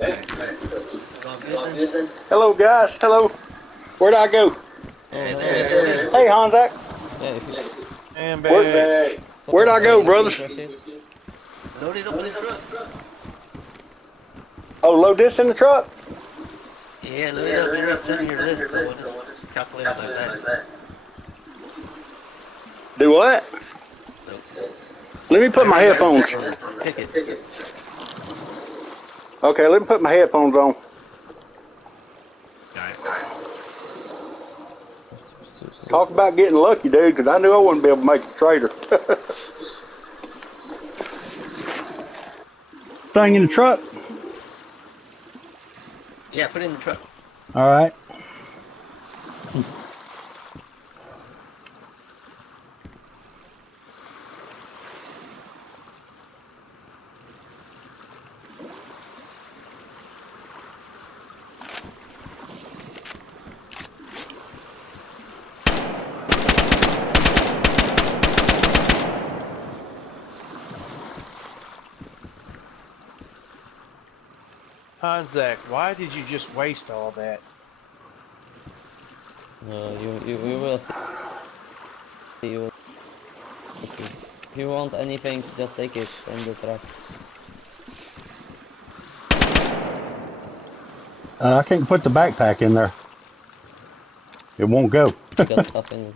Alright, so this is all good then? Hello, guys. Hello. Where'd I go? Hey, there. Hey, Hanzak. Yeah, if you And Where, back. where'd I go, if you brothers? proceed. Load it up in the truck. Oh, load this in the truck? Yeah, load it up. It already set on your list, so we'll just calculate it like that. Do what? So, Let me I put my already got a headphones. list of tickets. Okay, let me put my headphones on. Alright. Talk about getting lucky, dude, because I knew I wouldn't be able to make a trader. Thing in the truck? Yeah, put it in the truck. All right. Hanzak, why did you just waste all that? You will see. You will see. If you want anything, just take it from the truck. I can't put the backpack in there. It won't go. You got stuff in it.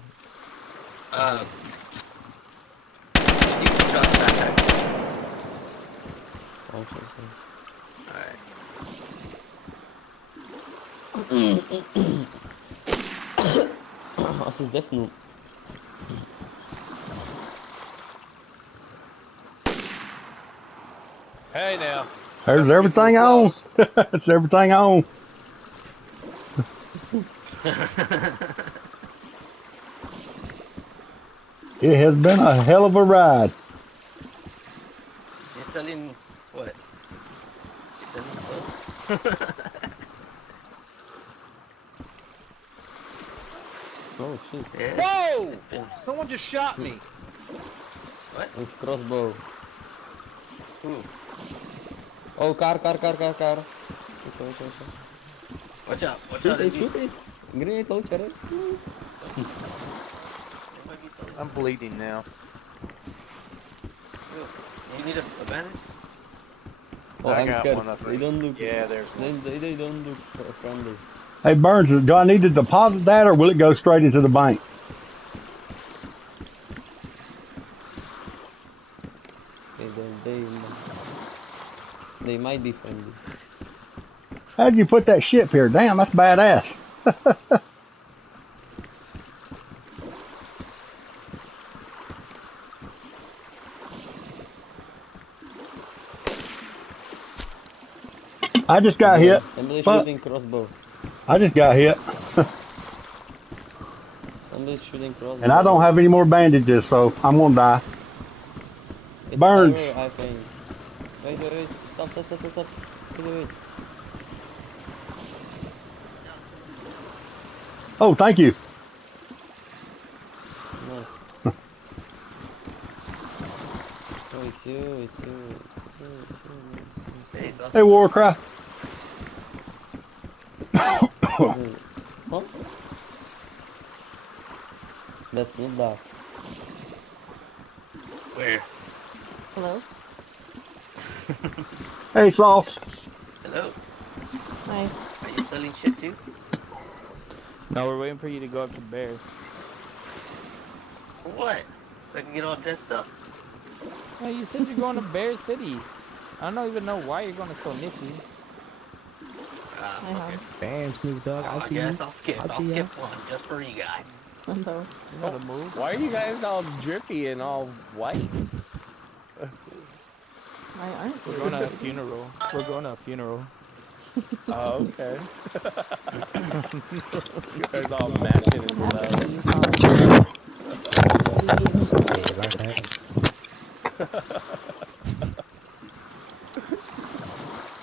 You can drop the backpack. Okay, Alright. Als is dicht nu. Hey now. There's Let's get everything real on. close. It's everything on. It has been a hell of a ride. You're selling what? You're selling clothes? Oh shit. Yeah. Whoa! It's been... Someone just shot me. What? With crossbow. Who? Oh, car. Okay. Watch out. Watch Shoot out. it, shoot it. Grenade launcher. There might be something. I'm bleeding now. You need a bandage? Oh, I I'm got scared. one, I They think. don't look. Yeah, there's one. They don't look friendly. Hey, Burns, do I need to deposit that or will it go straight into the bank? They might be friendly. How'd you put that ship here? Damn, that's badass. I just got hit. Somebody's Fuck. shooting crossbow. I just got hit. Somebody's shooting crossbow. And I don't have any more bandages, so I'm gonna die. It's Burns. error, I think. Wait. Stop. Wait. Oh, thank you. Nice. Oh, it's you. Hey, it's us. Hey, Warcraft. What? That's not bad. Where? Hello? Hey, Sauce. Hello? Hi. Are you selling shit too? No, we're waiting for you to go up to Bears. For what? So I can get all dressed up? No, you said you're going to Bear City. I don't even know why you're going to so nifty. I Okay. have. Bam, Snoop Dogg. I see guess you. I'll skip. I I'll see ya. skip one just for you guys. Hello. You gotta move. Why are you guys all drippy and all white? I aren't. We're going to a funeral. Oh, okay. You guys all matching and What stuff. happened? What do you need? Hey, life happens.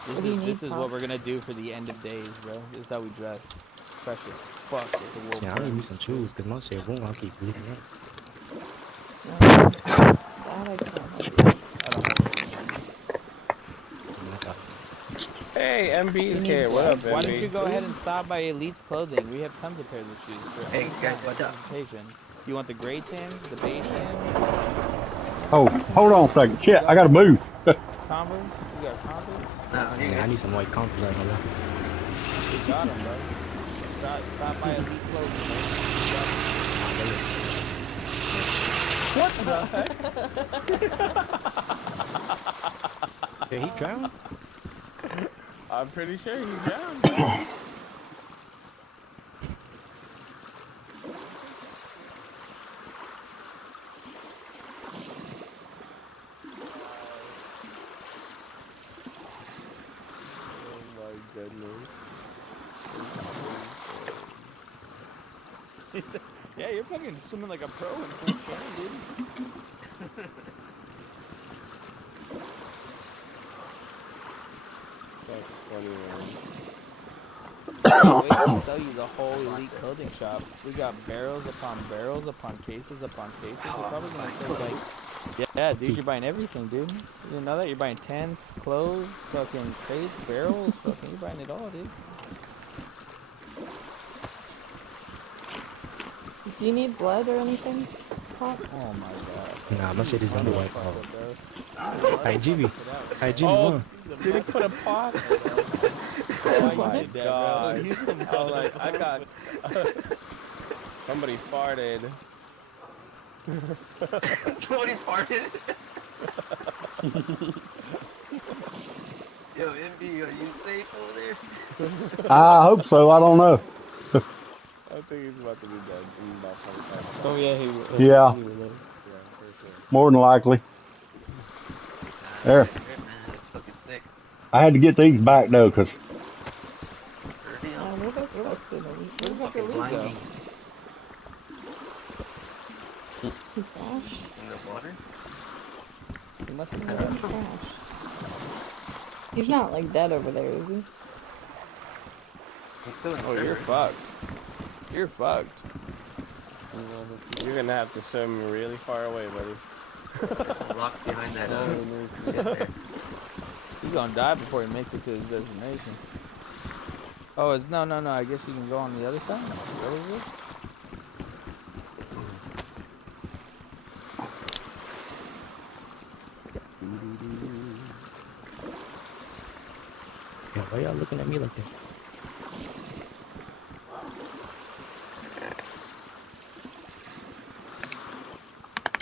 What do you need, This is Pop? what we're gonna do for the end of days, bro. This is how we dress. Fresh as fuck with the wolf. Yeah, I need me some shoes because my shit won't. I'll keep bleeding out. That I can't help you. I don't have I'm like, Hey, MB's need here. What up, blood? Why don't you MB? go ahead and stop by Elite's clothing? We have tons of pairs of shoes for Hey, any guys, watch out. presentation. You want the gray Tims, the beige Tims, Oh, hold on a second. Shit, I gotta move. Converse? You got Converse? No, you Yeah, I good. need some white Converse right now. We got them, bro. Stop by Elite clothing, bro. What the heck? Did he drown? I'm pretty sure he drowned, bro. Oh my goodness. Yeah, you're fucking swimming like a pro in full swim, dude. That's funny, man. Can't wait to sell you the whole Elite clothing shop. We got barrels upon cases upon cases. We're probably gonna sell like, yeah, dude, you're buying everything, dude. You didn't know that? You're buying tents, clothes, fucking crates, barrels, fucking, you're buying it all, dude. Do you need blood or anything? Pop? Oh my god. Nah, my shit is under white. Oh. Bro. Hey, GB. Hey, GB, Oh, come. did he put a pot? Oh my God. god. I was like, I got... Somebody farted. Somebody farted. Yo, MB, are you safe over there? I hope so. I don't know. I think he's about to be dead in about 25 Oh yeah, he will. Yeah. He will. Yeah, for sure. More than likely. There. Shit, man, that's fucking sick. I had to get these back though, cause Dirty, Where the fuck did Elite? Where the fuck fucking did Elite go? blinding He crashed? in the water. He must have Where been did he crash? He's not like dead over there, is he? He's still in the Oh, you're server. fucked. You're fucked. You're gonna have to swim really far away, buddy. There's some rocks behind that Oh, shit there. He's gonna die before he makes it to his destination. Oh, it's no. I guess you can go on the other side. Is that what it is? Yeah, why y'all looking at me like that?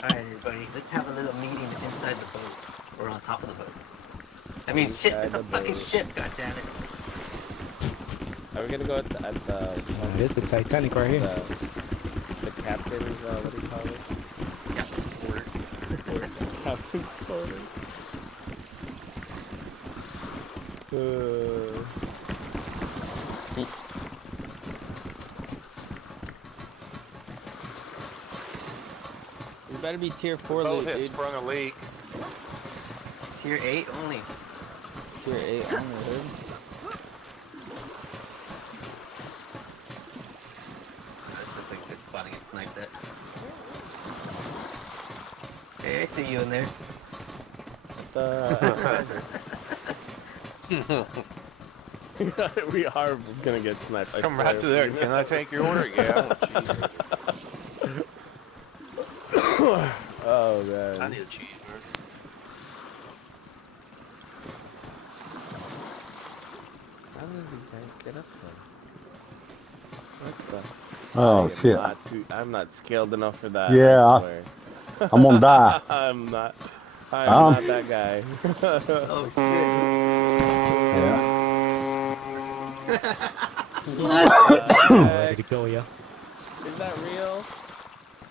Alright, everybody, let's have a little meeting inside the boat. Or on top of the boat. I mean, shit, Inside it's a the fucking boat. ship, goddammit. Are we gonna go at the Oh, here's the Titanic right here. the captain's, what do you call it? Captain's quarters. Captain's quarters. You better be tier 4 Boat loot, has dude. sprung a leak. Tier 8 only. Tier 8 only, dude. This looks like a good spot to get sniped at. Hey, I see you in there. We are gonna get sniped. I Come swear. right to there. Can I take your order? Yeah, I want cheese. Oh I man. need a cheeseburger. How did these guys get up there? What the? oh I am shit. I'm not skilled enough for that. Yeah. I swear. I'm gonna die. I'm not Um. not that guy. Oh shit. Yeah. Where did it go, yeah? Is that real?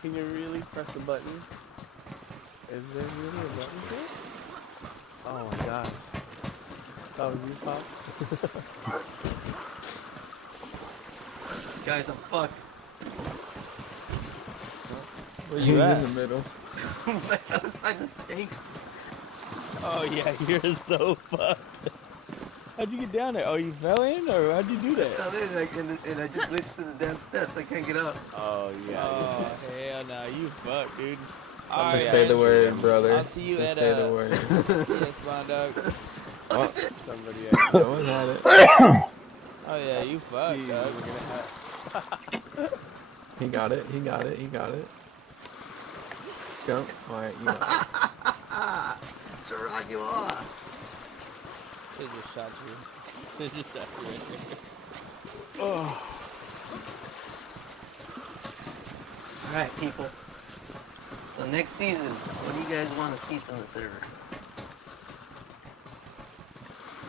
Can you really press the button? Is there really a button for it? Oh my god. That was you, Pop? Guys, I'm fucked. Where you at? In the middle. I fell inside this tank. Oh yeah, you're so fucked. How'd you get down there? Oh, you fell in, or how'd you do I that? fell in and I just glitched to the damn steps. I can't get up. Oh yeah. Oh hell no, you fucked, dude. Just say the word, brother. I'll see you Just at say the word. yes, Spawn Dog. Oh, Somebody no one had it. Oh yeah, you fucked, Jeez, Doug. we're gonna have. He got it. He got it. He got it. Jump. All right, you got it. Sherrod, you are. They just shot you. They just shot you right there. Oh. Alright, people. So next season, what do you guys want to see from the server?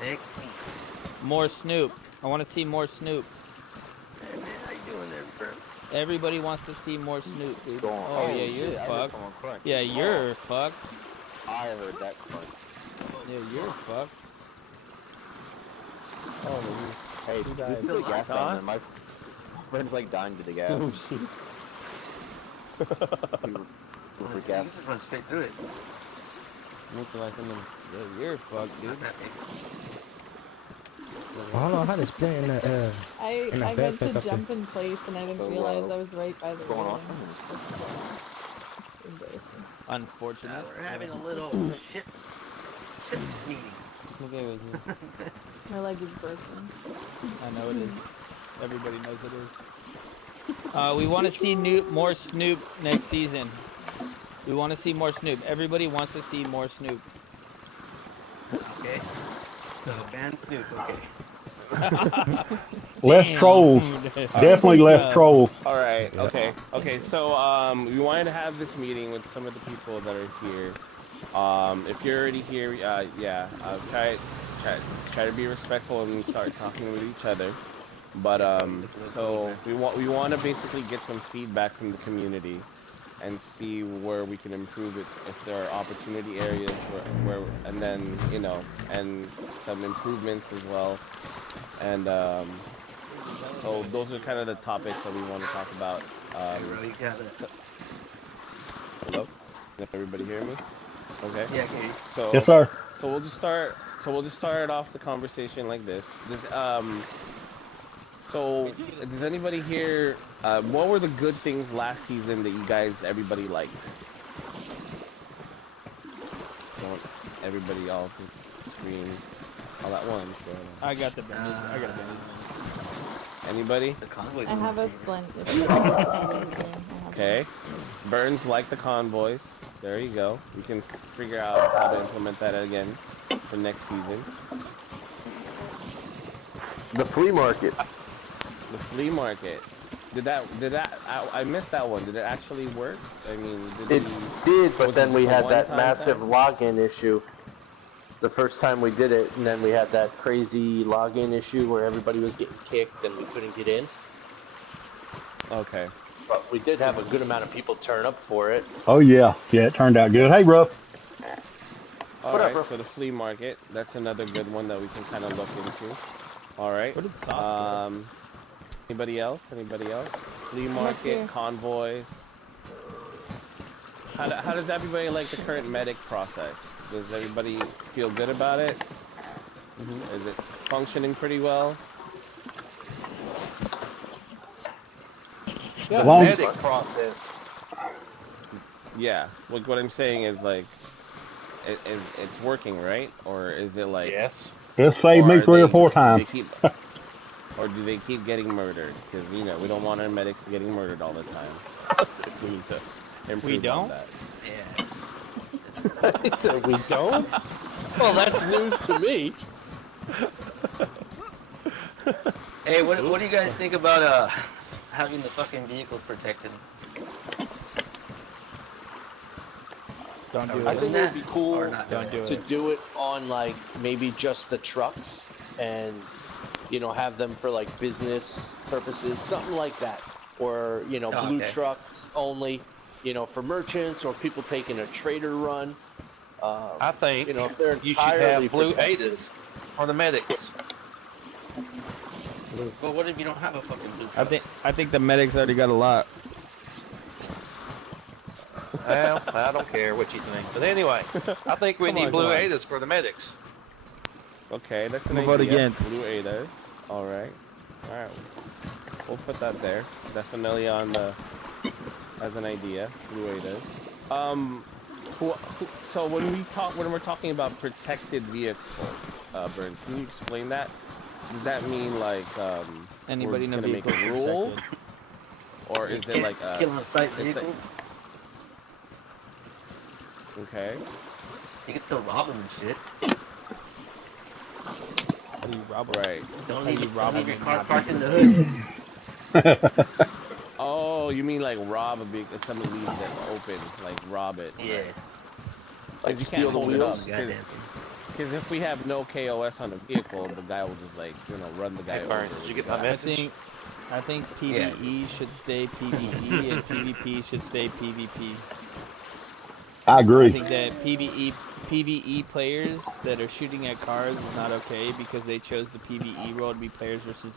Next season. More Snoop. I want to see more Snoop. Hey man, how you doing there, bro? Everybody wants to see more Snoop, dude. Going, Oh yeah, you're shit, I heard fucked. someone crunch. Yeah, you're fucked. I heard that crunch. Yeah, you're fucked. Oh, hey, Who there's died? still gas Huh? down there. My friend's like dying to the gas. Oh shit. For You gas. just run straight through it. Mucho like him. Yeah, you're fucked, dude. Not that big. Hold on, how to split in the I And I bet meant that's to up there. jump in place and I didn't So, realize I was right by the what's going on? railing. Embarrassing. Unfortunate. We're having a little shit meeting. Okay with you. My leg is broken. I know it is. Everybody knows it is. We want to see more Snoop next season. We want to see more Snoop. Everybody wants to see more Snoop. Okay. So ban Snoop, okay. Less Damn. trolls. Definitely less trolls. All right. Okay. Okay. So we wanted to have this meeting with some of the people that are here. If you're already here, yeah, try to be respectful and start talking with each other. But so we want to basically get some feedback from the community and see where we can improve it, if there are opportunity areas where and then and some improvements as well. And so those are kind of the topics that we want to talk about. Hey, bro, you got it. Hello? Can everybody hear me? Okay. Yeah, okay. So Yes, sir. So we'll just start off the conversation like this. So does anybody here? What were the good things last season that you guys, everybody liked? I want everybody all to scream all at once. I got the bandage. I got a bandage. Anybody? The convoys I are my have a favorite. splint. Okay. Burns like the convoys. There you go. We can figure out how to implement that again for next season. The flea market. The flea market. Did that? I missed that one. Did it actually work? I mean, It did, but was then it we a had that one-time massive thing? login issue the first time we did it, and then we had that crazy login issue where everybody was getting kicked and we couldn't get in. Okay. So we did have a good amount of people turn up for it. Oh yeah. Yeah, it turned out good. Hey, Ruff. Alright, Whatever. so the flea market, that's another good one that we can kind of look into. Alright. Where did Sauce go? Anybody else? Anybody else? Flea here. market, convoys. How does everybody like the current medic process? Does everybody feel good about it? Is it functioning pretty well? Yeah, long- medic process. Yeah. Like what I'm saying is like, it's working, right? Or is it like? Yes. It saved me Or 3 or they- 4 they times. keep- or do they keep getting murdered? Because we don't want our medics getting murdered all the time. We need to improve don't? on that. Yeah. He said we don't? Well, that's news to me. Hey, what do you guys think about having the fucking vehicles protected? Don't do I it. think it would be cool Or not? Don't do to it. do it on like maybe just the trucks and have them for like business purposes, something like that, or Oh, blue okay. trucks only, for merchants or people taking a trader run. I think If they're you should entirely have blue protected. Adas for the medics. But what if you don't have a fucking blue I truck? think the medics already got a lot. Well, I don't care what you think. But anyway, I think we Come need on, blue come on. Adas for the medics. Okay, that's an I'm gonna vote idea. against. Blue Ada. Alright. Alright. We'll put that there. Definitely on the as an idea. Blue Ada. So when we're talking about protected vehicles, Burns, can you explain that? Does that mean like Anybody in we're a gonna make vehicle a is rule, protected. or You is it can't like kill on site it's like, vehicles. okay? You can still rob them and shit. How do you rob 'em? Right. Don't How do you leave rob your 'em and car not parked be in the hood. Oh, you mean like rob a big? If somebody leaves it open, like rob it. Yeah. Like you steal can't the hold it up. wheels. Goddamn thing. Because if we have no KOS on the vehicle, the guy will just like run the guy Hey, over. Burns, did with you the get my gun. message? I think Yeah. PvE should stay PvE and PvP should stay PvP. I I agree. think that PvE players that are shooting at cars is not okay because they chose the PvE role to be players versus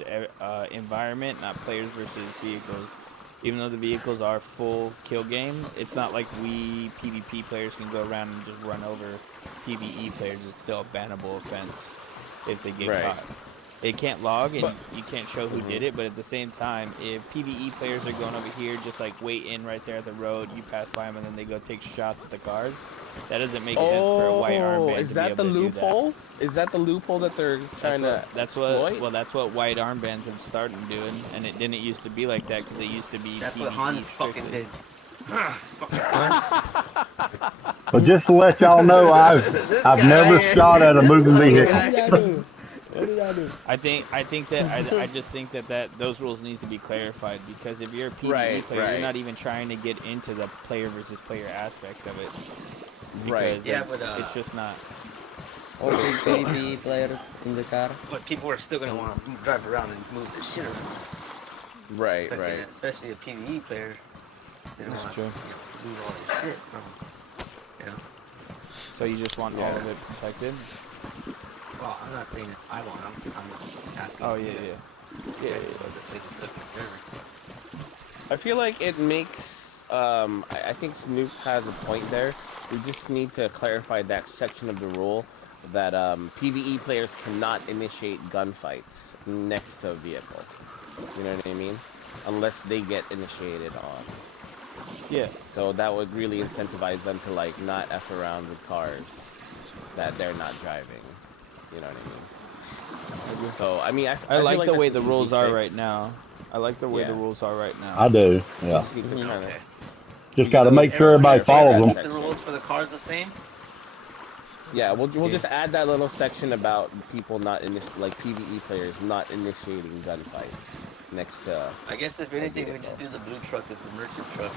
environment, not players versus vehicles. Even though the vehicles are full kill game, it's not like we PvP players can go around and just run over PvE players. It's still a bannable offense if they get Right. caught. It can't log and But- you can't show who did it, but at the same time, if PvE players are going over here, just like wait in right there at the road, you pass by them and then they go take shots at the cars, that doesn't make sense for a white armband is to that be the able to do that. loophole? Is that the loophole that they're trying to That's exploit? what that's what white armbands have started doing, and it didn't used to be like that because it used to be That's PvE what Hans fucking strictly. did. Fucking Hans. But just to let y'all know, This I've guy never right here. shot at a This moving fucking vehicle. guy. What did I do? I think that I just think that those rules need to be clarified because if you're a PvE Right, player, right. you're not even trying to get into the player versus player aspect of it. Right. Because Yeah, but it's just not. Or big PvP players in the car. But people are still gonna want to drive around and move their shit around. Right, Fucking, right. especially a PvE player. They don't That's want true. to move all their shit from. You know. So you just want all of it protected? Well, I'm not saying I want. I'm asking. Oh you yeah, guys. yeah. Yeah. The server. I feel like it makes. I think Snoop has a point there. We just need to clarify that section of the rule that PvE players cannot initiate gunfights next to a vehicle. You know what I mean? Unless they get initiated on. Yeah. So that would really incentivize them to like not f around with cars that they're not driving. You know what I mean? So I mean, I I feel like the that's way an the easy rules are fix. right now. I like the way the Yeah. rules are right now. I do. Yeah. Just need to kinda- Okay. Just got to make sure everybody Clarify follows that them. Keep the rules for the cars the same. Yeah, we'll just add that little section about people not like PvE players not initiating gunfights next to. I guess if anything, we just do the blue truck as the merchant truck.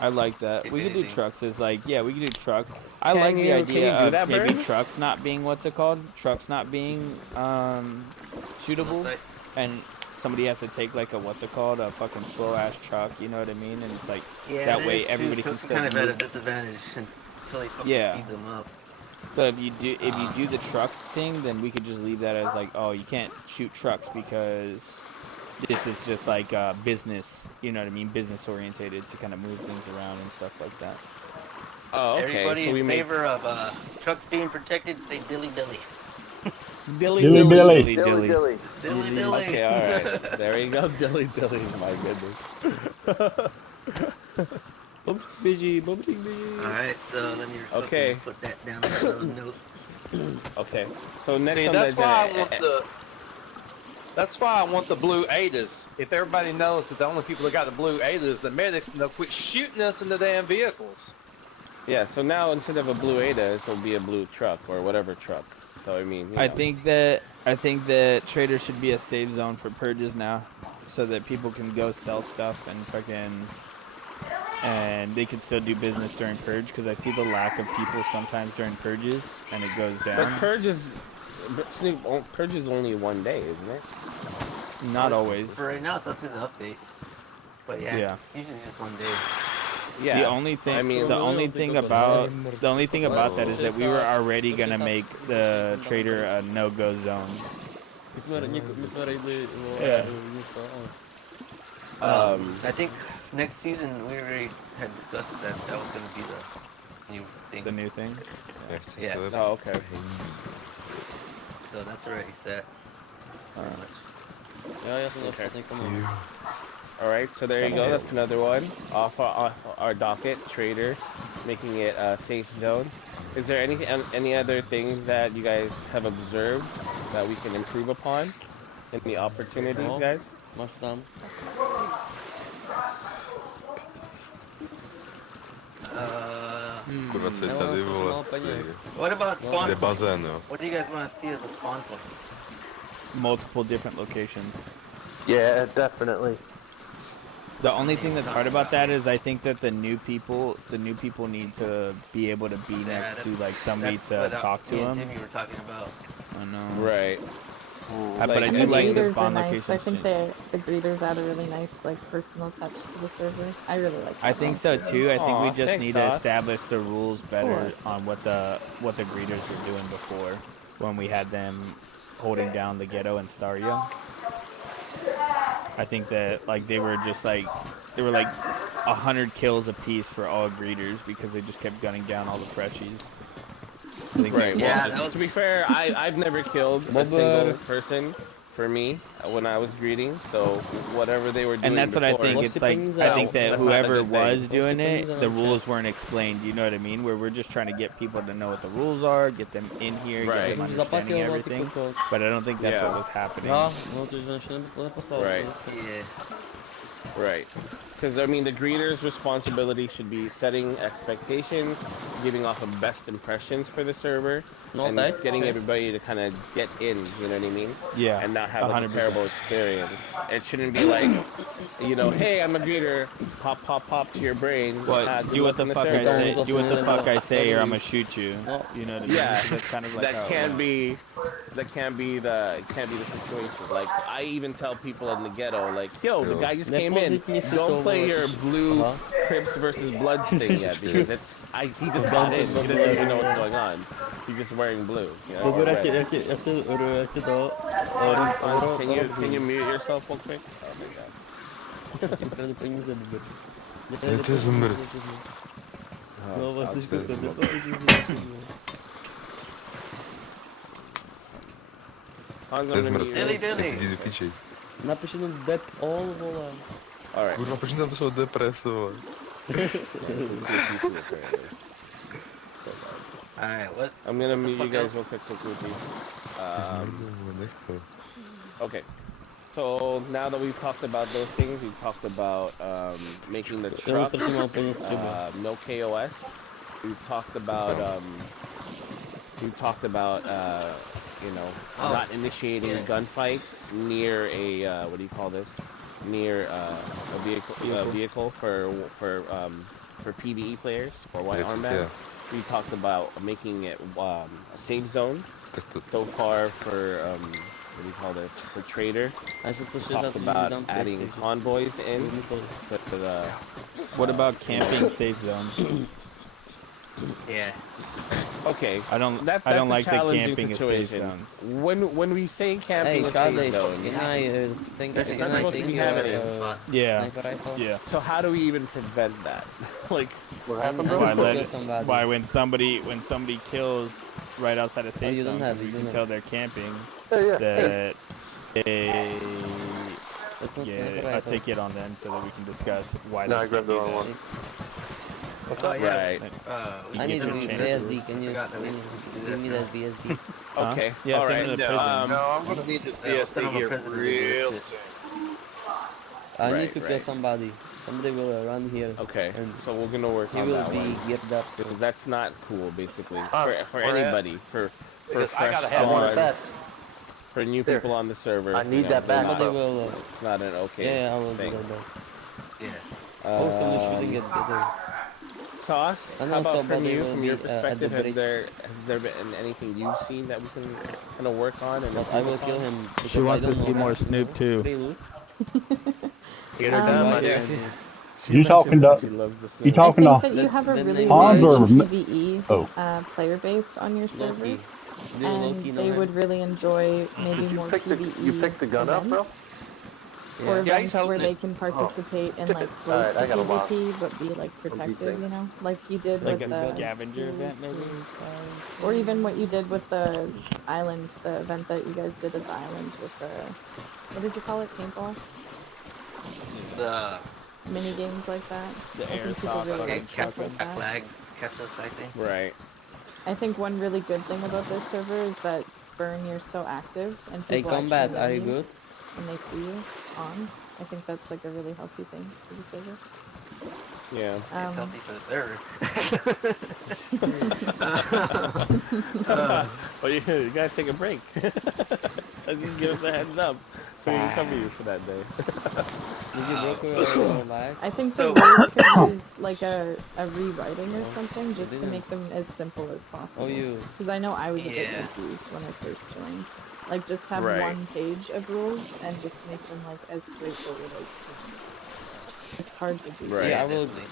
I like that. If We could do anything. trucks as like, yeah, we could do truck. I Can like you- the can idea you do of that, maybe Burns? trucks not being what's it called? Trucks not being shootable, Unless and somebody has to take like a what's it called, a fucking slow ass truck. You know what I mean? And it's like Yeah, that way everybody can trucks are still kind of at a move. disadvantage until they fucking Yeah. speed them up. So if you do the truck thing, then we could just leave that as like, oh, you can't shoot trucks because this is just like business. You know what I mean? Business orientated to kind of move things around and stuff like that. Oh, okay. Everybody so we in make favor of trucks being protected, say dilly dilly. Dilly Dilly dilly. dilly. Dilly dilly. Okay, all right. There you go, dilly dilly. My goodness. Busy. Alright, so then you're Okay. put that down as a note. Okay. So next See, on the that's why I agenda- want the. That's why I want the blue Adas. If everybody knows that the only people that got the blue Adas, the medics, and they'll quit shooting us in the damn vehicles. Yeah. So now instead of a blue Ada, it'll be a blue truck or whatever truck. So I mean, you I know. think that Trader should be a safe zone for purges now, so that people can go sell stuff and fucking, and they can still do business during purge. Because I see the lack of people sometimes during purges, and it goes But down. purge is only one day, isn't it? Not always. For right now, it's up to the update. But yeah, Yeah. it's usually just one day. Yeah. The only thing, I mean, the only thing about that is that we were already gonna make the Trader a no-go zone. I think next season we already had discussed that was going to be the new thing. The new thing. Yeah. Oh, okay. So that's already set. Pretty much. All right. So there you go. That's another one off our docket. Trader, making it a safe zone. Is there any other things that you guys have observed that we can improve upon? Any opportunities, No, guys? much done. Kurva, co je Nebo tady, strašně vole? málo peněz. What about No. spawn Kde point? bazén, jo? What do you guys want to see as a spawn point? Multiple different locations. Yeah, definitely. The only thing that's hard about that is I think that the new people need to be able to be Yeah, next to that's- like somebody that's to what, talk to me and them. Jimmy were talking about. I know. Right. But I Like, do The like the greeters are spawn nice. locations. I think the greeters add a really nice, like, personal touch to the server. I really like that. I think so too. I think Aw, we just thanks, need to Sauce. establish the rules better Cool. on what the greeters were doing before, when we had them holding down the ghetto and Staria. I think that like they were like 100 kills apiece for all greeters because they just kept gunning down all the freshies. I think Right. they- Yeah, Well, that was- to be fair, I've never killed a single person for me when I was greeting. So whatever they were doing And that's what I before, think. What's It's the like things I out? think that That's not a whoever good thing. was doing the it, things the out? rules weren't explained. You know what I mean? Where we're just trying to get people to know what the rules are, get them in here, Right. get them Jsem understanding zaplatil everything. velký But I don't think that's Yeah. what was happening. No, no, to ještě neposlal. Right. Yeah. Right. Because, I mean, the greeter's responsibility should be setting expectations, giving off the best impressions for the server, No, and that- getting everybody to kind of get in, you know what I mean? Yeah. And not have like, a 100%. terrible experience. It shouldn't be like, you know, hey, I'm a greeter, pop, pop, pop to your brain. But good do what luck the in fuck I server. say. Don't Do what the listen fuck to I them. say, or I'm gonna shoot you. No. You know what I mean? Yeah, That's kind of like that how it can't went. be the situation. Like I even tell people in the ghetto, like, yo, the guy just came in. Don't play your blue Crips versus Bloods thing yet because he just got in. He doesn't even know what's going on. He's just wearing blue. You know, or red. Can you mute yourself real quick? Oh my god. Je to zmrt. No, A jsi to je koukal, zmrt. Hans, To je I'm gonna zmrt. mute Dilly you. dilly. Tak jdi do piči. Napiš jenom dep all, vole. Alright. Kurva, proč tam jsou deprese, vole? Alright, what? I'm gonna mute you Fuck guys else? real quick so quickly. Nech to. Okay. So now that we've talked about those things, we've talked about making the Jenom truck, strašně málo peněz třeba. no KOS. We've talked about you know, Oh, not initiating yeah. gunfights near a what do you call this? Near a vehicle for PvE players or white Yes, armbands. yeah. We talked about making it a safe zone. Tak to. So far for what do you call this? For trader. A ještě se Talked about adding convoys in to the. What about camping safe zones? Yeah. Okay. I don't That's like a the challenging camping of safe situation. zones. When we say camping Hey, a Charlie, safe zone, can I think That's can not I supposed to take be your happening. Yeah. sniper rifle? Yeah. so how do we even prevent that? Like, What I happened, need bro? Why to let kill it- somebody. Why when somebody kills right outside of safe you don't zone, have it, you you can don't tell they're camping. Yeah. That they That's not get sniper a rifle. ticket on them so that we can discuss why No, they I grabbed the can't do wrong that. one. Oh, yeah. right. You I need get to them be changed. VSD. Can you Forgot that we- give me that VSD? Huh? Okay. Yeah, All send right. them to prison. No, I'm gonna need this Yeah, VSD son of a here president real shit. soon. I need Right, to kill right. somebody. Somebody will run here. Okay. And So we're gonna work he on will that be one. geared up. Because that's not cool, basically, Hans, for where at? anybody, for Because I fresh gotta I have want one. it back. for new Here. people on the server. I you need know, that back, Somebody bro. will. It's not an okay Yeah, I will do thing. that. Back. Yeah. Oh, somebody's Um, shooting at the Sauce, I know how about from somebody you, will from your be, at the perspective, has bridge. there been anything you've seen that we can kind of work on and But I will improve kill upon? him. She because wants I to don't see know more how to Snoop know. too. Free loot. Get her done, my Yeah, dude. she You talking mentioned to- she loves the You Snoop. talking I to think that you have a Then really they Hans large or PvE Oh. player base on your server, Loki. Do and Loki know they him? would really enjoy maybe Did you more pick the PvE picked the gun up, bro? events, or Yeah. Yeah, events he's where holding they it. can participate in like close Alright, I to got a lot. PvP, but be like protected, you know, like you did Like with a the scavenger event, maybe? or even what you did with the island, the event that you guys did at the island with the what did you call it, paintball? The Mini games like that. The I think people airsoft really fucking like stuff shotgun. like that. flag catch-up type thing. Right. I think one really good thing about this server is that Burn, you're so active and Hey, people Combat, actually know are you good? and they see you on. I think that's like a really healthy thing for the server. Yeah. It's healthy for the server. Well, you gotta take a break. Just give us a heads up so we can cover you for that day. Did you broke your lag? I think So- the rules could use like a rewriting or something just to didn't. make them as simple as possible. Oh, you. Because I know I was a bit Yeah. confused when I first joined. Like just have Right. one page of rules and just make them like as straightforward as possible. It's hard to do. Right. Yeah, I will. definitely.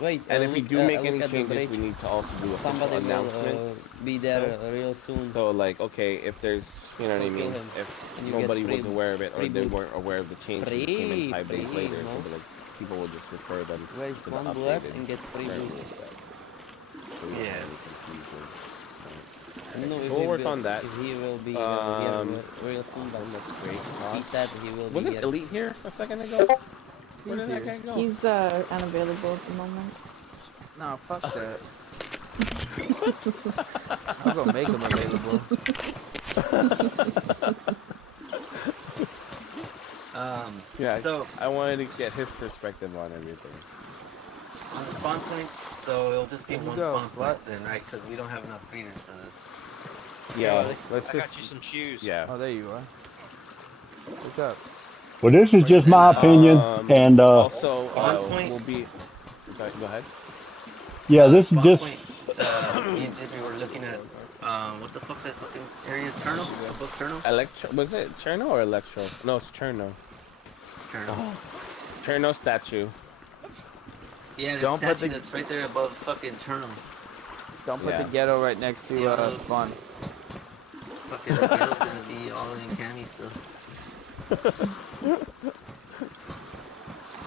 Wait, And if we do make look any at the changes, bridge. we need to also do official Somebody will announcements. be there real soon. So like, okay, if there's, you know what I Go kill mean, him. if And you get nobody free- was aware of it or free they boots. weren't aware of the change that came in 5 days Free, later, no? so like, people will just refer them Waste to the one bullet updated and get free current boots. rule set. So we don't Yeah. have any confusion. No, if We'll he work will- on that. If he will be Um, here real soon, but That's great. he said he will be Wasn't here. Elite here a second ago? Where did that guy go? He's unavailable at the moment. No, fuck that. I'll go make him available. Yeah, So I wanted to get his perspective on everything. on the spawn points, so it'll just be Here we one go. spawn point What? then, right? Because we don't have enough breeders for this. Yeah, Alex, let's I just. got you some shoes. Yeah. Oh, there you are. What's up? Well, this is just my opinion, and Also, Spawn point. we'll be. Sorry, go ahead. yeah, this is spawn just point, me and Jimmy were looking at, what the fuck's that fucking area? Turnal? Above Turnal? Was it Cherno or Electro? No, it's Cherno. It's Turnal. Cherno statue. Yeah, that Don't put statue the- that's right there above fucking Turnal. Don't put Yeah. the ghetto right next to Yeah. spawn. Fucking the ghetto's gonna be all in cami still.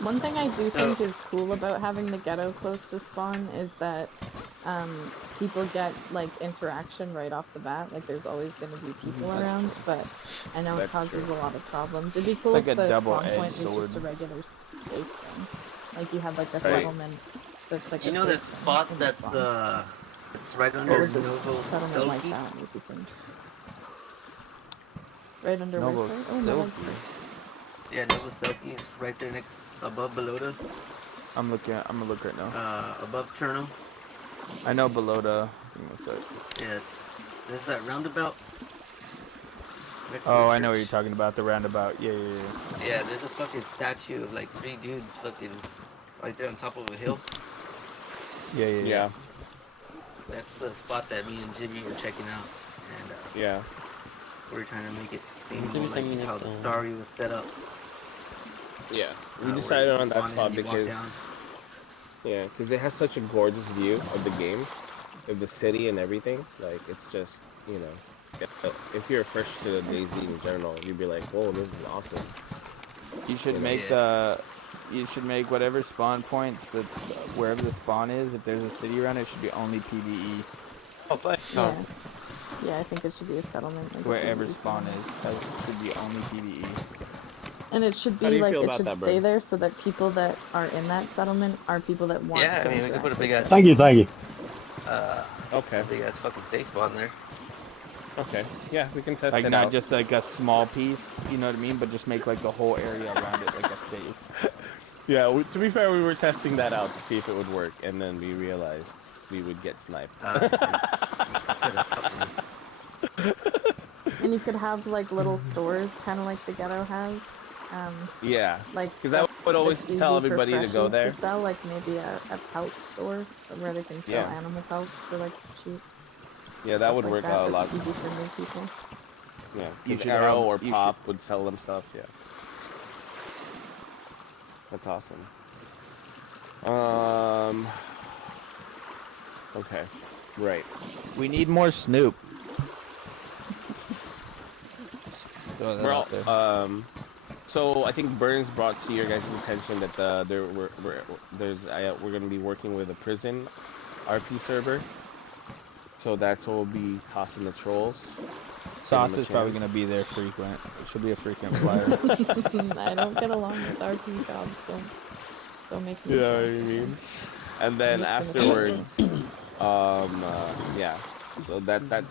One thing I do So- think is cool about having the ghetto close to spawn is that people get like interaction right off the bat. Like there's always going to be people around, but I know it That's causes true. a lot of problems. It'd be cool Like if a the spawn double-edged point was sword. just a regular space thing. Like you have like a Right. settlement that's like You a know that space thing spot in the that's spawn. it's right Or under is it Novo settlement like Selkie? that, maybe thing. Right under Novo where? Sorry? Oh, no, like Selkie. Yeah, Novo Selkie is right there next above Belota, I'm gonna look right now. above Turnal. I know below the. What's that? Yeah, there's that roundabout. next to Oh, the I know what you're church. talking about. The roundabout. Yeah, yeah, yeah. Yeah, there's a fucking statue of like 3 dudes fucking right there on top of a hill. Yeah, yeah, yeah. Yeah. That's the spot that me and Jimmy were checking out, and Yeah. we were trying to make it seem Jimmy more like coming how up, the story was set up. Yeah. We where decided you on that spawn in spot and you walk because down. yeah, because it has such a gorgeous view of the game, of the city and everything. Like it's just, you know, if you're fresh to the DayZ in general, you'd be like, whoa, this is awesome. You should Yeah. make you should make whatever spawn points that's wherever the spawn is. If there's a city around, it should be only PvE. Oh, thanks. Yeah. Yeah, I think it should be a settlement. Like a Wherever PvE spawn settlement. is, that should be only PvE. And it should How do be you like feel it about should that, stay Bird? there so that people that are in that settlement are people that want Yeah, to I mean, we could put a interact big with ass, thank you, thank you. Okay. big ass fucking safe spawn there. Okay. Yeah, we can test Like it not out. just like a small piece, you know what I mean? But just make like the whole area around it like a safe. Yeah, to be fair, we were testing that out to see if it would work, and then we realized we would get sniped. And you could have like little stores, kind of like the ghetto has. Yeah, Like because I stuff would always that's easy tell for everybody to go freshies there. To sell like maybe a pelt store where they can sell Yeah. animal pelts for like cheap. Yeah, that would Stuff like work that, out a lot. that's easy for new people. Yeah, You 'cause should, Arrow or you Pop would sell them stuff. Yeah, that's awesome. Okay, right. We need more Snoop. Throw that We're out there. all, so I think Burns brought to your guys' attention that we're gonna be working with a prison RP server. So that's what we'll be tossing the trolls. Sauce the is probably chance. gonna be there frequent. It should be a frequent flyer. I don't get along with RP jobs, don't make me. You know what I mean? And then I'm just gonna afterwards, yeah, So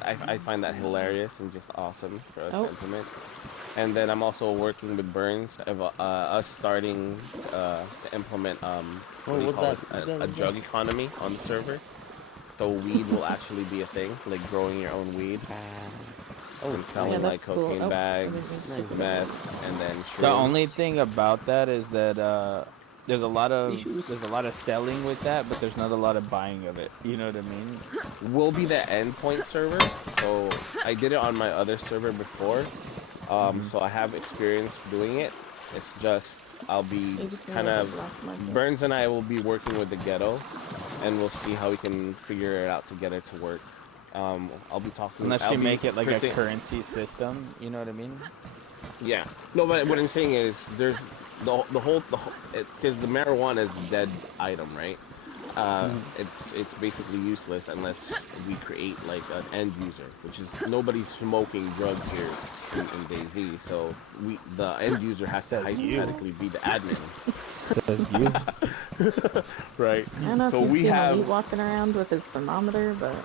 I find that hilarious and just awesome for us Oh. to implement. And then I'm also working with Burns of us starting to implement what Oh, do you what's call that? it? What's that? A What's drug that? economy on the server. So weed will actually be a thing, like growing your own weed Oh, and Oh yeah, selling nice. that's like cool. cocaine Oh, I bags, didn't mean to Nice. pick it up. meth, and then The shrooms. only thing about that is that Issues. there's a lot of selling with that, but there's not a lot of buying of it. You know what I mean? Will be the endpoint server. So I did it on my other server before. Hmm. So I have experience doing it. It's just I'll be You just need kind a of big black market. Burns and I will be working with the ghetto, and we'll see how we can figure it out to get it to work. I'll be talking. Unless I'll you be make it like a printing. currency system. You know what I mean? Yeah. No, but what I'm saying is there's the whole because the marijuana is a dead item, right? Hmm. It's basically useless unless we create like an end user, which is nobody's smoking drugs here in DayZ. So the end user has to Says you. hypothetically be the admin, Says you. right? I don't know if So you've we seen have Elite walking around with his thermometer, but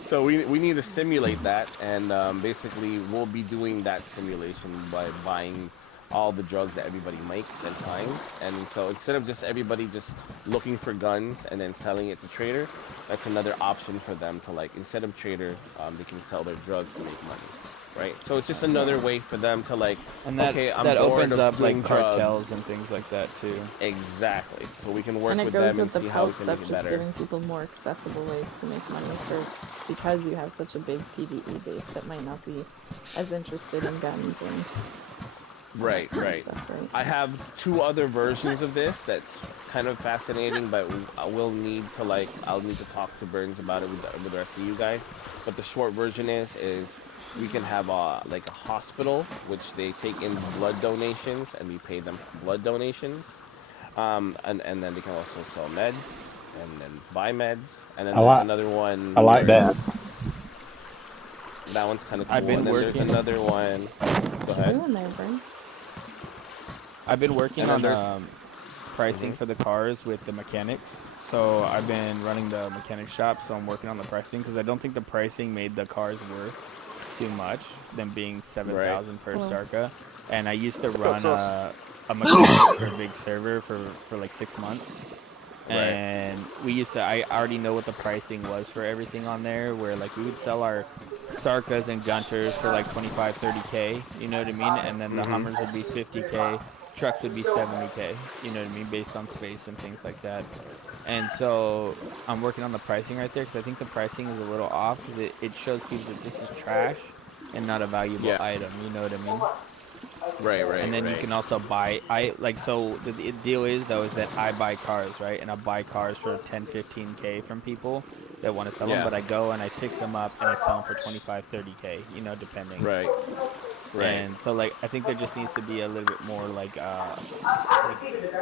so we need to simulate that, and basically we'll be doing that simulation by buying all the drugs that everybody makes and finds. And so instead of just everybody just looking for guns and then selling it to trader, that's another option for them to like instead of trader, they can sell their drugs to make money, right? So it's just another yeah. way for them to like, And okay, I'm that bored opens of up doing like drugs. cartels and things like that too. Exactly. So we can work And it with goes them and with the see how we pelt can make stuff, it just better. giving people more accessible ways to make money for because you have such a big PvE base that might not be as interested in guns and all that Right, kind of right. stuff, right? I have two other versions of this that's kind of fascinating, but I will need to like I'll need to talk to Burns about it with the rest of you guys. But the short version is we can have a like a hospital which they take in blood donations and we pay them for blood donations. And then we can also sell meds and then buy meds. And then I there's like another one I like where that. that one's kind of I've cool. And been then there's working. another one. Go What are ahead. you in there, Brent? I've been working And then on there's. pricing Mhm. for the cars with the mechanics. So I've been running the mechanic shop, so I'm working on the pricing because I don't think the pricing made the cars worth too much, them being Right. 7,000 per Hello. Sarka. And I used to So, run so a mechanic for a big server for like 6 months. Right. And I already know what the pricing was for everything on there, where like we would sell our Sarkas and Gunters for like 25, 30K, you know what I mean? And then the Mhm. Hummers would be 50K, trucks would be 70K, you know what I mean, based on space and things like that. And so I'm working on the pricing right there because I think the pricing is a little off because it shows people that this is trash and not a valuable Yeah. item, you know what I mean? Right. And Right. then you Right. can also buy so the deal is though is that I buy cars, right? And I buy cars for 10, 15K from people that want to sell them, Yeah. but I go and I pick them up and I sell them for 25, 30K, you know, depending. Right. Right. And so like I think there just needs to be a little bit more like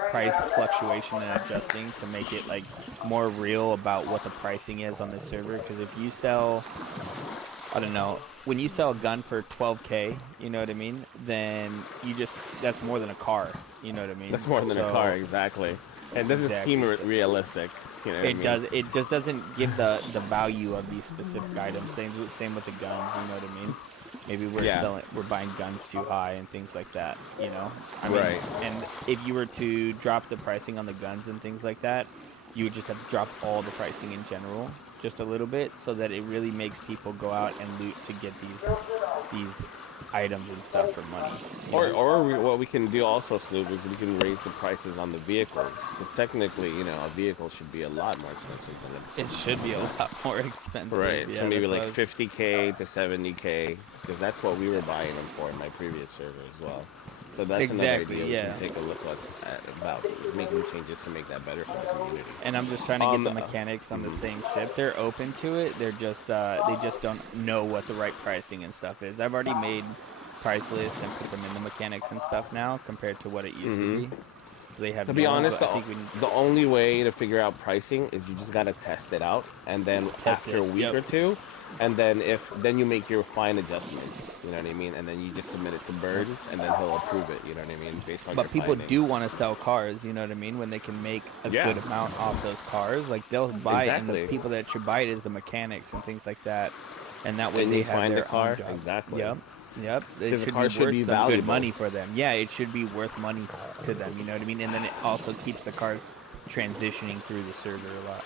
price fluctuation and adjusting to make it like more real about what the pricing is on this server because if you sell I don't know. When you sell a gun for 12K, you know what I mean? Then that's more than a car, you know what I mean? That's more than a car, So, exactly. It doesn't seem exactly. realistic. You know what I mean? It just doesn't give the value of these specific items. Same with the guns, you know what I mean? Maybe Yeah. we're buying guns too high and things like that, you know? I mean, Right. and if you were to drop the pricing on the guns and things like that, you would just have to drop all the pricing in general just a little bit so that it really makes people go out and loot to get these items and stuff for money, you know? What we can do also, Snoop, is we can raise the prices on the vehicles. Because technically, a vehicle should be a lot more expensive than It should be a lot more expensive. Right. So Yeah, maybe that's what like I was 50K to 70K, because that's what we were buying them for in my previous server as well. So that's another exactly, idea we can yeah. take a look at about making changes to make that better for the community. And I'm just trying to get the Uh, mechanics on the mhm. same ship. They're open to it. They just don't know what the right pricing and stuff is. I've already made price lists and put them in the mechanics and stuff now compared to what it used to be. So they have To be deals, honest, but I think we need the only way to figure out pricing is you just gotta test it out, and then to test after a it. week Yep. or two, and then then you make your fine adjustments, you know what I mean, and then you just submit it to Burns, and then he'll approve it, you know what I mean, based on your But people findings. do want to sell cars, you know what I mean? When they can make a Yeah. good amount off those cars, like they'll buy it, and Exactly. the people that should buy it is the mechanics and things like that, and that way And they you have find the their car, own job. exactly. Yep, yep. It Because the should car be should worth be some good valuable. money for them. Yeah, it should be worth money to them, you know what I mean? And then it also keeps the cars transitioning through the server a lot.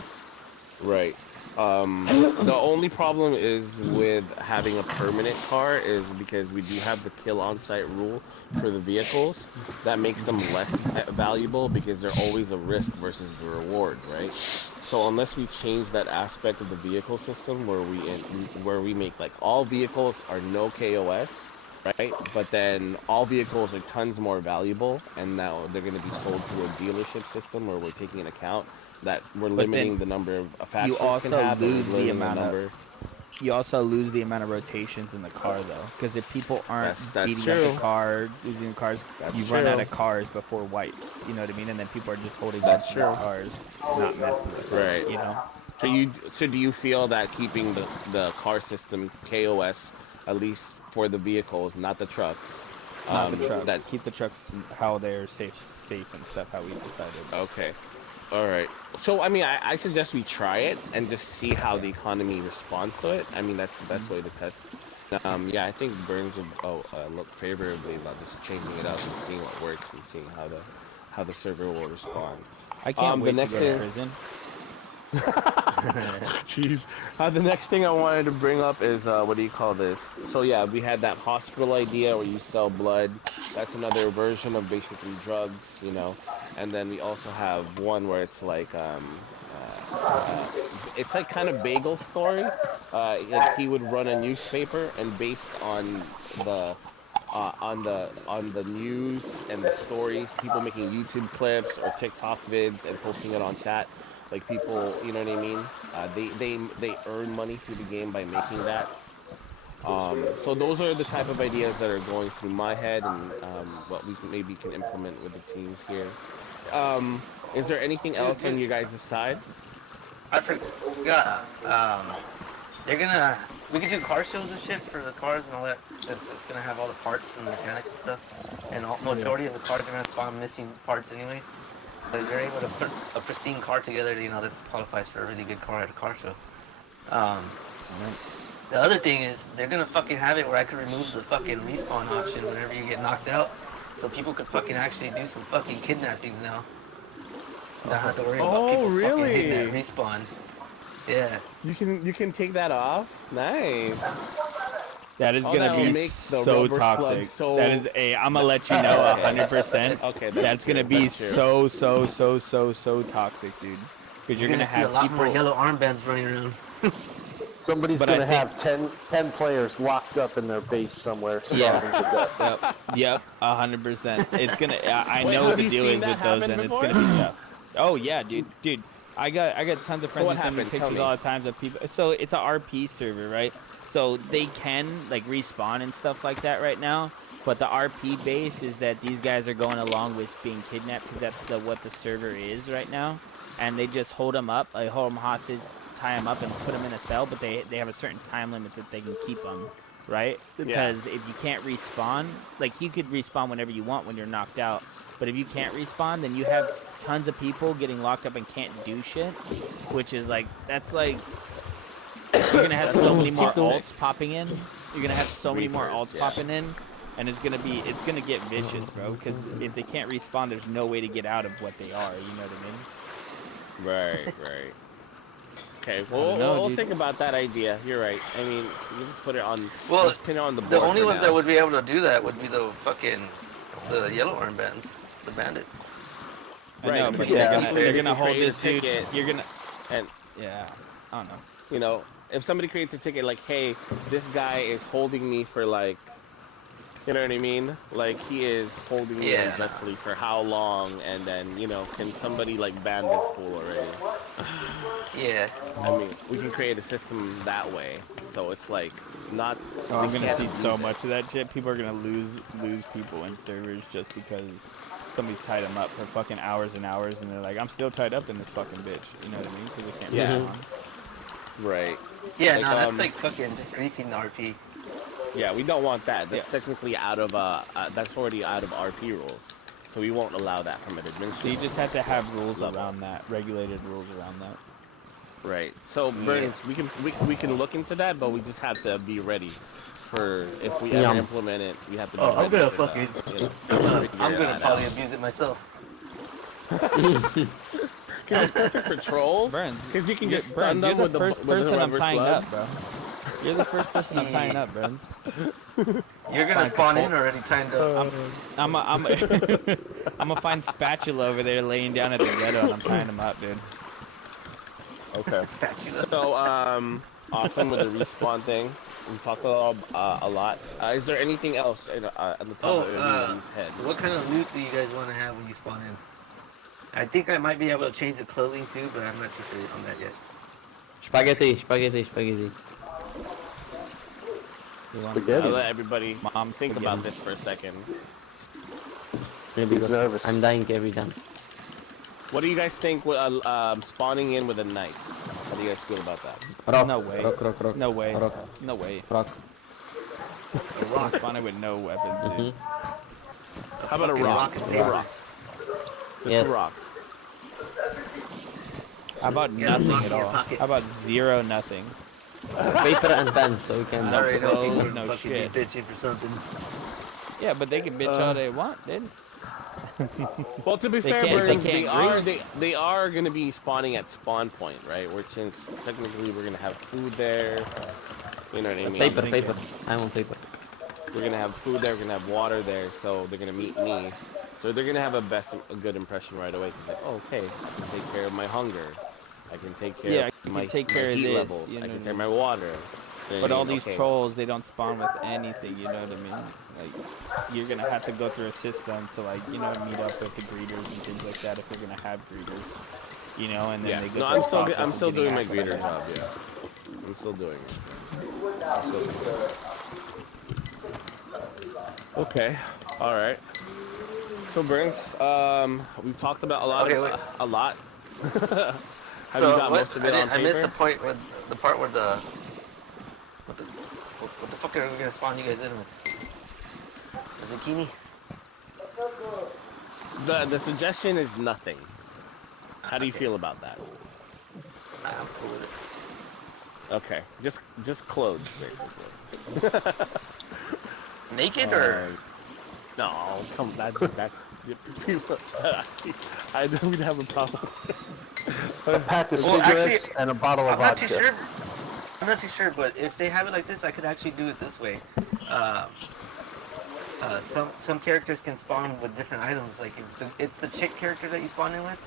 Right. The only problem is with having a permanent car is because we do have the kill on-site rule for the vehicles. That makes them less valuable because they're always a risk versus the reward, right? So unless we change that aspect of the vehicle system where we make like all vehicles are no KOS, right? But then all vehicles are tons more valuable, and now they're going to be sold through a dealership system where we're taking into account that we're But then limiting the number of you factions can also have, and lose we're the limiting the amount of number. you also lose the amount of rotations in the car though, because if people aren't That's beating true. up the car, losing the cars, That's you run out true. of cars before wipes. You know what I mean? And then people are just holding That's on to their true. cars, not messing with them. Right. You know? So do you feel that keeping the car system KOS, at least for the vehicles, not the trucks, Not the trucks. that Keep the trucks how they're safe and stuff. How we decided. okay. All right. So I mean, I suggest we try it and just see how the economy responds to it. I mean, that's the best way to test. Yeah, I think Burns would look favorably about just changing it up and seeing what works and seeing how the server will respond. I can't The wait next to go to thing. prison. Jeez. The next thing I wanted to bring up is what do you call this? So yeah, we had that hospital idea where you sell blood. That's another version of basically drugs, you know. And then we also have one where it's like it's like kind of bagel story. Like he would run a newspaper, and based the on the news and the stories, people making YouTube clips or TikTok vids and posting it on chat. Like people, you know what I mean? They earn money through the game by making that. So those are the type of ideas that are going through my head, and what we maybe can implement with the teams here. Is there anything else on your guys' side? I forgot. We could do car shows and shit for the cars and all that, since it's gonna have all the parts from the mechanic and stuff. And majority of the cars are gonna spawn missing parts anyways. So if you're able to put a pristine car together, you know, that qualifies for a really good car at a car show. The other thing is, they're gonna fucking have it where I can remove the fucking respawn option whenever you get knocked out. So people could fucking actually do some fucking kidnappings now. Don't have to worry about people fucking hitting that respawn. Yeah. You can take that off. Nice. That is Oh, gonna that'll be make the so rubber slug toxic. so- That is I'm gonna let you know 100%. Okay, That's gonna be that's true. so toxic, dude. Because You're gonna see a lot more yellow armbands running around. Somebody's But gonna I think- have 10 players locked up in their base somewhere. Yeah. starving to death. Yep, 100%. It's gonna. I Wait, know have the you deal seen is that with those, happen and before? it's gonna be tough. Oh yeah, dude. I got tons of friends what who send me happened? Tell pictures me. all the times of people. So it's a RP server, right? So they can like respawn and stuff like that right now. But the RP base is that these guys are going along with being kidnapped because that's what the server is right now, and they just hold them up, like hold them hostage, tie them up, and put them in a cell. But they have a certain time limit that they can keep them, right? Because if you can't respawn, like you could respawn whenever you want when you're knocked out. But if you can't respawn, then you have tons of people getting locked up and can't do shit, which is like, that's like, you're gonna have so many more alts popping in. You're gonna have so many more alts popping in, and it's gonna get vicious, bro. Because if they can't respawn, there's no way to get out of what they are. You know what I mean? Right. Okay, know, we'll dude. think about that idea. You're right. I mean, you just put it on. Well, let's pin it on the board. The only for ones now. that would be able to do that would be the yellow armbands, the bandits. I know, Right, but yeah. they're gonna hold Create a this dude. ticket. You're gonna, And yeah, I don't know. you know, if somebody creates a ticket like, hey, this guy is holding me for like, you know what I mean? Like he is holding me Yeah. unjustly for how long? And then can somebody like ban this fool already? Yeah. I mean, we can create a system that way. So it's like not. Oh, I'm we gonna can't see use so it. much of that shit. People are gonna lose people in servers just because somebody's tied them up for fucking hours and hours, and they're like, I'm still tied up in this fucking bitch. You know what I mean? Because they can't Yeah. respawn. Right. Yeah, Like, no, that's like fucking just griefing the RP. Yeah, we don't want that. That's technically out of that's already out of RP rules. So we won't allow that from an So you administrator. just have to have rules around that, regulated rules around that. Right. So Burns, we can look into that, but we just have to be ready for if we ever implement it. We have to be ready. I'm gonna to, fucking. I'm gonna probably abuse it myself. It's perfect for trolls. Burns, Because you can you're, just stun Burns, them you're with the the first with the person I'm rubber tying slug. up, bro. You're the first person I'm tying up, Burns. You're gonna spawn in already timed up. I'm gonna find Spatula over there laying down at the ghetto, and I'm tying him up, dude. Okay. Spatula. So awesome with the respawn thing. We talked a lot. Is there anything else on the top of everyone's head? What kind of loot do you guys want to have when you spawn in? I think I might be able to change the clothing too, but I'm not too sure on that yet. Spaghetti, spaghetti, spaghetti. I'll let everybody think about this for a second. Maybe because nervous. I'm dying every time. What do you guys think with spawning in with a knife? How do you guys feel about that? Rock. No way. Rock. No way. Rock. No way. Rock. A rock. Spawning with no weapons, dude. How about a rock? A rock. Yes. A rock. How about Get a nothing rock at in your all? pocket. How about zero nothing? Paper and pen, so we can. I already know clothes, people no fucking shit. be bitching for something. Yeah, but they can bitch all they want, dude. Well, to be They fair, can't- Burns, they can't they are going to be spawning at spawn point, right? Where since technically we're going to have food there. You know what I mean? Paper. I want paper. We're going to have food there. We're going to have water there. So they're going to meet me. So they're going to have a good impression right away. Cause like, oh, okay, I can take care of my hunger. I can take care of my take care of heat this, levels. you I know can what take I my mean? water. But all these trolls, they don't spawn with anything, you know what I mean? Like, you're gonna have to go through a system to, like, you know, meet up with the greeters and things like that if you're gonna have greeters, you know, and then they go No, through the I'm process still of doing getting my greeter job, yeah. I'm still doing it. Okay, alright. So Burns, we've talked about a lot. Have So you got most of it on I missed paper? the point where the part where the what the fuck are we gonna spawn you guys in with? The zucchini? The suggestion is nothing. How do you feel about that? I'm cool with it. Okay, just clothes basically. Naked or? No, come that's I don't have a problem. A pack of Well, cigarettes actually, and a bottle of I'm not vodka. too sure. I'm not too sure, but if they have it like this, I could actually do it this way. Some characters can spawn with different items. Like if it's the chick character that you spawn in with,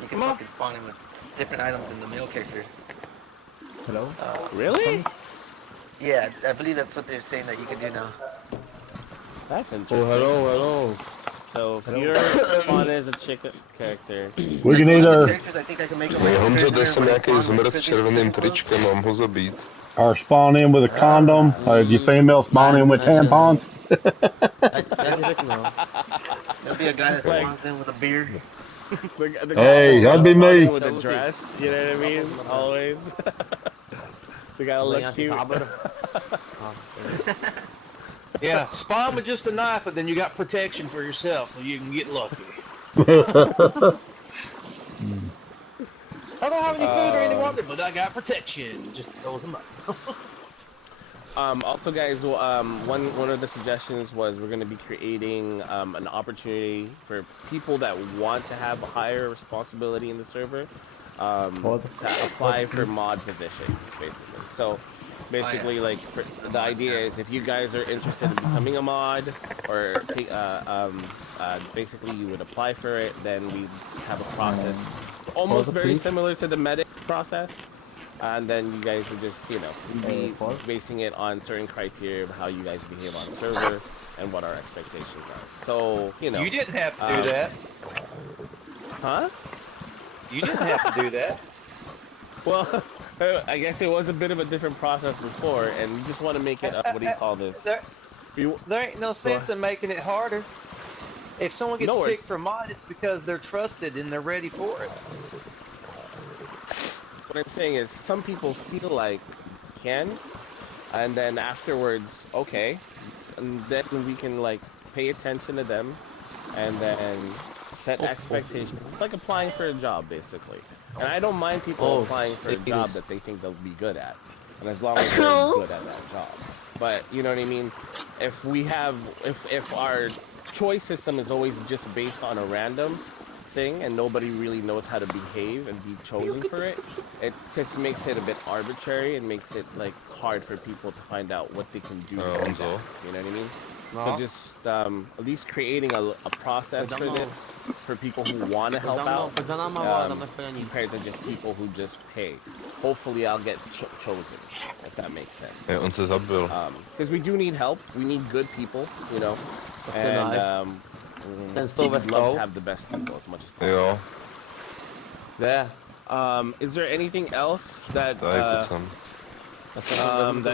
you can fucking spawn in with different items than the male character. Hello? Really? Yeah, I believe that's what they're saying that you can do now. That's interesting. Hello. So if you're spawn as a chick character, We can either Characters, I think I can make them Honzo, jde sem prisoner, nějaký spawn zmrt with s červeným prison tričkem, mám ho zabít. or spawn in with a condom, or if you female spawn in with tampons. There'll be a guy that spawns in with a beard. the Hey, that'd be me. with a dress. You know what I mean? Always. The guy looks cute. Yeah, spawn with just a knife, and then you got protection for yourself, so you can get lucky. I don't have any food or any water, but I got protection. Just throws them up. Also, guys, one of the suggestions was we're going to be creating an opportunity for people that want to have a higher responsibility in the server to apply for mod positions, basically. So, basically, like, the idea is if you guys are interested in becoming a mod, or basically you would apply for it, then we have a process almost very similar to the medic process. And then you guys would just, you know, be basing it on certain criteria of how you guys behave on the server and what our expectations are. So, you know. You didn't have to do that. Huh? You didn't have to do that. Well, I guess it was a bit of a different process before, and we just want to make it, what do you call this? There ain't no sense in making it harder. If someone gets picked for mod, it's because they're trusted and they're ready for it. What I'm saying is, some people feel like can, and then afterwards, okay, and then we can like pay attention to them, and then set expectations. It's like applying for a job, basically. And I don't mind people applying for a job that they think they'll be good at, and as long as they're good at that job. But you know what I mean? If we have, if our choice system is always just based on a random thing, and nobody really knows how to behave and be chosen for it, it just makes it a bit arbitrary and makes it like hard for people to find out what they can do. You know what I mean? So just at least creating a process for this, for people who want to help out, compared to just people who just pay. Hopefully I'll get chosen, if that makes sense. Because we do need help. We need good people, you know. And we'd love to have the best people as much as possible. Is there anything else that that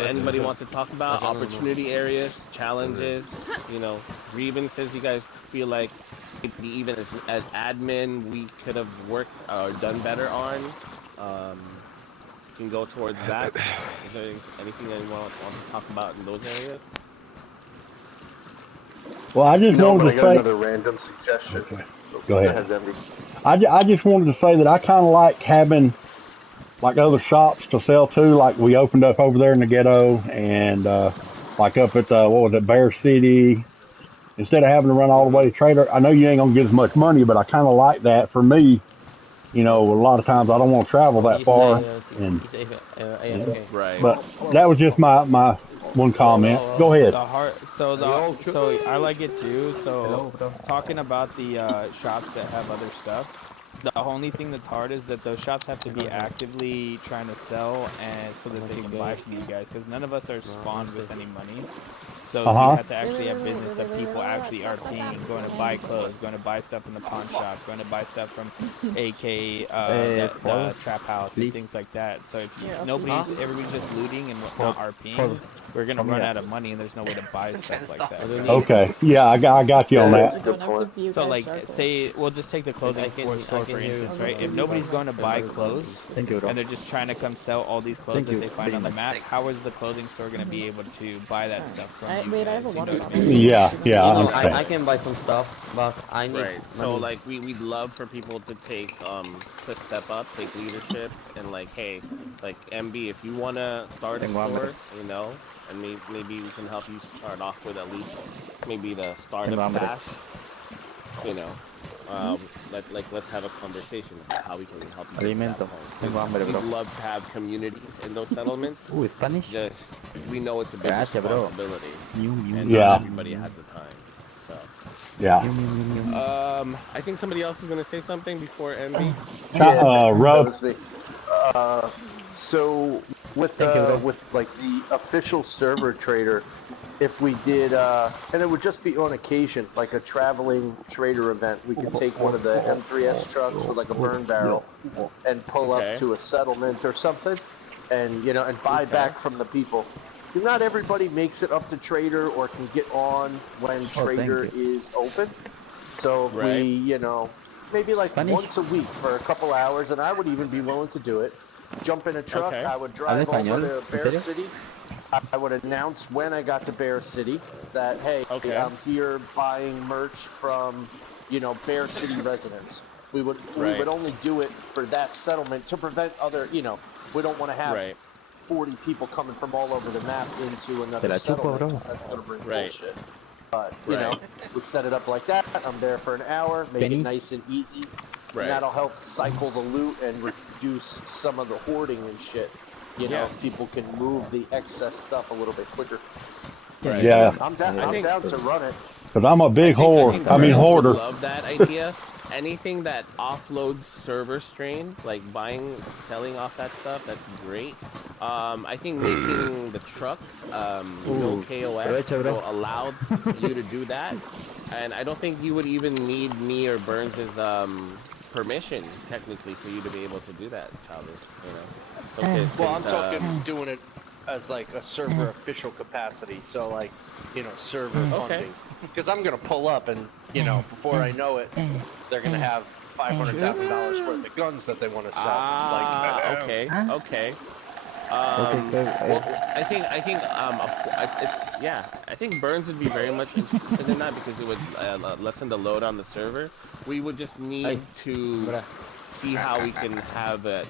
anybody wants to talk about? Opportunity areas, challenges, you know, grievances you guys feel like maybe even as admin we could have worked or done better on? You can go towards that. Is there anything that you want to talk about in those areas? Well, I just wanted to got say another random suggestion. Go ahead. Envy. I just wanted to say that I kind of like having like other shops to sell to. Like we opened up over there in the ghetto, and like up at what was it, Bear City. Instead of having to run all the way to Trader, I know you ain't gonna get as much money, but I kind of like that. For me, you know, a lot of times I don't want to travel that far, and Right. but that was just my one comment. Go ahead. So I like it too. So talking about the shops that have other stuff, the only thing that's hard is that those shops have to be actively trying to sell, and so that they can buy from you guys, because none of us are spawned with any money. So we have to actually have business that people actually are paying, going to buy clothes, going to buy stuff in the pawn shop, going to buy stuff from AK, the trap house, and things like that. So if everybody's just looting and not RPing, we're gonna run out of money, and there's no way to buy stuff like that. Okay, yeah, I got you on that. So like, say we'll just take the clothing store for instance, right? If nobody's going to buy clothes, and they're just trying to come sell all these clothes that they find on the map, how is the clothing store going to be able to buy that stuff from you guys? I have a water bottle. Yeah, I can buy some stuff, but I need money. So like we'd love for people to take to step up, take leadership, and like, hey, like MB, if you wanna start a store, you know, and maybe we can help you start off with at least maybe the startup cash, you know. Let's have a conversation about how we can help you. We'd love to have communities in those settlements. Just we know it's a big responsibility, and not everybody has the time. So I think somebody else is gonna say something before MB. Rob. So with like the official server trader, if we did, and it would just be on occasion, like a traveling trader event, we could take one of the M3S trucks with like a burn barrel and pull up to a settlement or something, and you know, and buy back from the people. Not everybody makes it up to trader or can get on when trader is open. So we, you know, maybe like once a week for a couple hours, and I would even be willing to do it. Jump in a truck, I would drive over to Bear City. I would announce when I got to Bear City that, hey, I'm here buying merch from, you know, Bear City residents. We would only do it for that settlement to prevent other, you know, we don't want to have 40 people coming from all over the map into another settlement. That's going to bring bullshit. But, you know, we set it up like that. I'm there for an hour, make it nice and easy. And that'll help cycle the loot and reduce some of the hoarding and shit. You know, people can move the excess stuff a little bit quicker. Yeah. I'm down to run it. Because I'm a big hoarder. I love that idea. Anything that offloads server strain, like buying, selling off that stuff, that's great. I think making the trucks no KOS will allow you to do that. And I don't think you would even need me or Burns' permission, technically, for you to be able to do that, Childish, you know? Well, I'm talking doing it as like a server official capacity, so like, you know, server hunting. Because I'm gonna pull up and, you know, before I know it, they're gonna have $500,000 worth of guns that they want to sell. Okay. Well, I think Burns would be very much interested in that because it would lessen the load on the server. We would just need to see how we can have it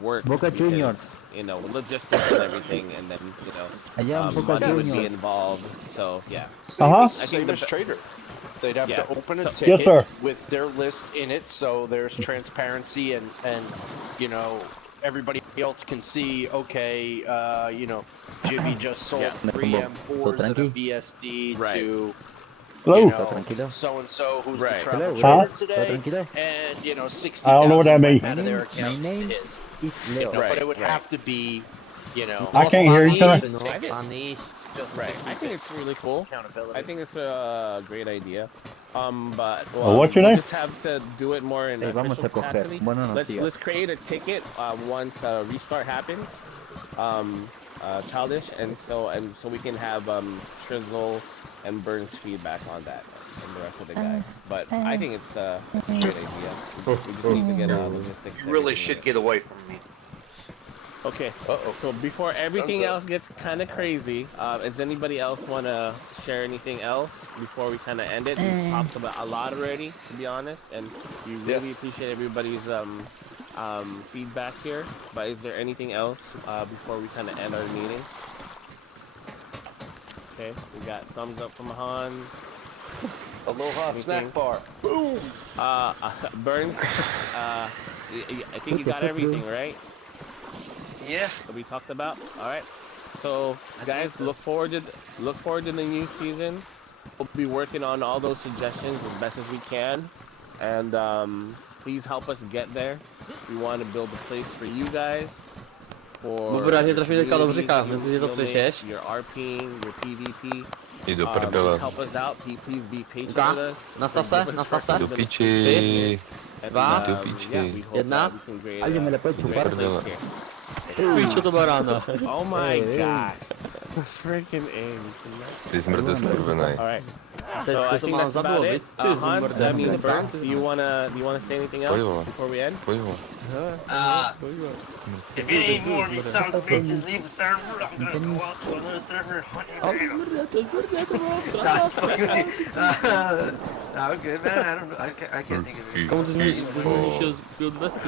work. Boca because, Junior. you know, logistics and everything, and then money would be involved. So yeah. Same as Trader. They'd have to open a Yes, ticket sir. with their list in it, so there's transparency and everybody else can see. Okay, Jimmy just sold 3 M4s at a VSD to so and so who's the travel trader today, and 60,000 I don't know what that means. out of their account is. But it would have to be, I can't hear you. Right. I think it's really cool. I think it's a great idea. But what's your we'll name? just have to do it more in official capacity. Let's create a ticket once restart happens. Childish, and so we can have Trizzle and Burns feedback on that and the rest of the guys. But I think it's a great idea. We just need to get logistics. You really should get away from me. Okay. So before everything else gets kind of crazy, does anybody else want to share anything else before we kind of end it? We've talked about a lot already, to be honest, and we really appreciate everybody's feedback here. But is there anything else before we kind of end our meeting? Okay, we got thumbs up from Hans. Aloha snack bar. Boom. Burns. I think you got everything right. Yeah. That we talked about. All right. So guys, look forward to the new season. We'll be working on all those suggestions as best as we can, and please help us get there. We want to build a place for you guys. For your RPing, your PvP. Help us out. Please be patient with us. Do piči. Jedna. Oh my gosh. Freaking aim. Ty zmrde skurvenej. Alright. So I think that's about it. Hans, that means Burns, do you wanna say anything else before we end? If you need more of these sons of bitches, leave the server. I'm gonna go out to another server hunting. I'm good, man. I can't think of it.